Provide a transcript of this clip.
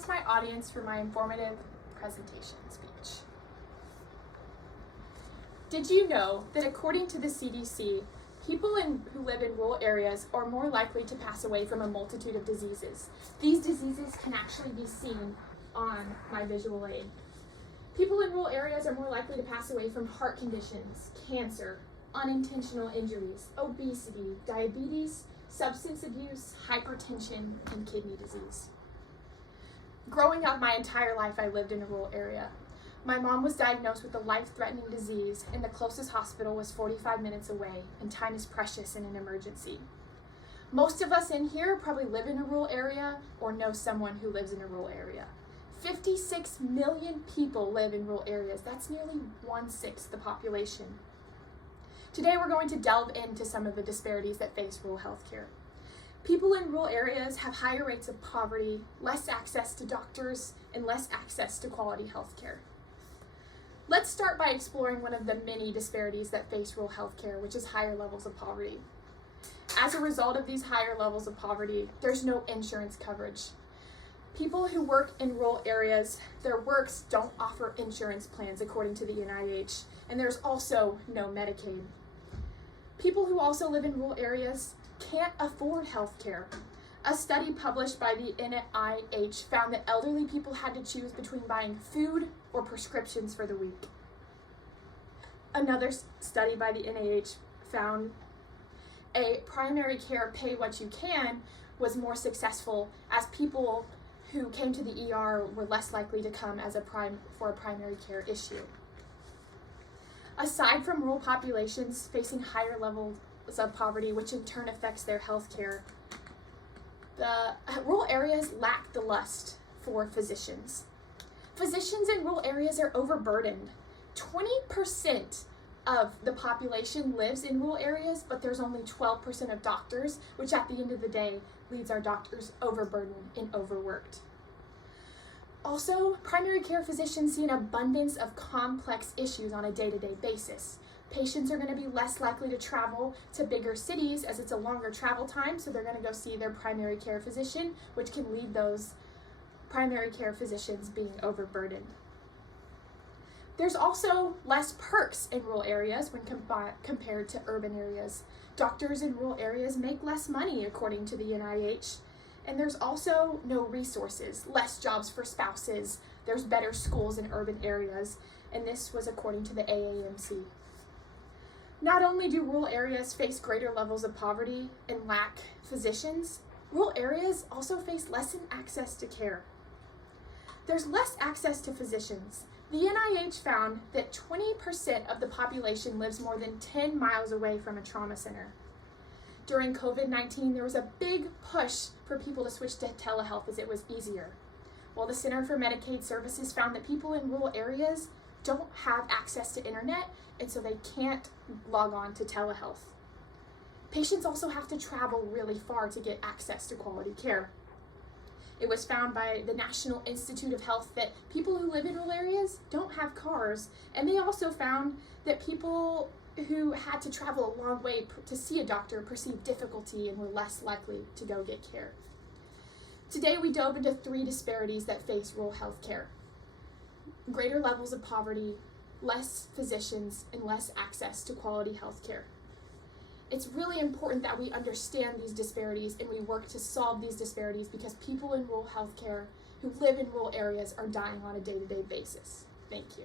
is my audience for my informative presentation speech. Did you know that according to the CDC, people who live in rural areas are more likely to pass away from a multitude of diseases? These diseases can actually be seen on my visual aid. People in rural areas are more likely to pass away from heart conditions, cancer, unintentional injuries, obesity, diabetes, substance abuse, hypertension, and kidney disease. Growing up my entire life, I lived in a rural area. My mom was diagnosed with a life-threatening disease, and the closest hospital was 45 minutes away, and time is precious in an emergency. Most of us in here probably live in a rural area or know someone who lives in a rural area. 56 million people live in rural areas. That's nearly 1/6 the population. Today we're going to delve into some of the disparities that face rural healthcare. People in rural areas have higher rates of poverty, less access to doctors, and less access to quality healthcare. Let's start by exploring one of the many disparities that face rural healthcare, which is higher levels of poverty. As a result of these higher levels of poverty, there's no insurance coverage. People who work in rural areas, their works don't offer insurance plans according to the NIH, and there's also no Medicaid. People who also live in rural areas can't afford health care. A study published by the NIH found that elderly people had to choose between buying food or prescriptions for the week. Another study by the NIH found a primary care pay what you can was more successful, as people who came to the ER were less likely to come for a primary care issue. Aside from rural populations facing higher levels of poverty, which in turn affects their health care, the rural areas lack the lust for physicians. Physicians in rural areas are overburdened. 20% of the population lives in rural areas, but there's only 12% of doctors, which at the end of the day leaves our doctors overburdened and overworked. Also, primary care physicians see an abundance of complex issues on a day-to-day basis. Patients are going to be less likely to travel to bigger cities as it's a longer travel time, so they're going to go see their primary care physician, which can lead those primary care physicians being overburdened. There's also less perks in rural areas when compared to urban areas. Doctors in rural areas make less money according to the NIH, and there's also no resources, less jobs for spouses, there's better schools in urban areas, and this was according to the AAMC. Not only do rural areas face greater levels of poverty and lack physicians, rural areas also face less access to care. There's less access to physicians. The NIH found that 20% of the population lives more than 10 miles away from a trauma center. During COVID-19, there was a big push for people to switch to telehealth as it was easier. While the Center for Medicaid Services found that people in rural areas don't have access to internet, and so they can't log on to telehealth. Patients also have to travel really far to get access to quality care. It was found by the National Institute of Health that people who live in rural areas don't have cars, and they also found that people who had to travel a long way to see a doctor perceived difficulty and were less likely to go get care. Today we dove into 3 disparities that face rural health care: greater levels of poverty, less physicians, and less access to quality health care. It's really important that we understand these disparities and we work to solve these disparities, because people in rural healthcare who live in rural areas are dying on a day-to-day basis. Thank you.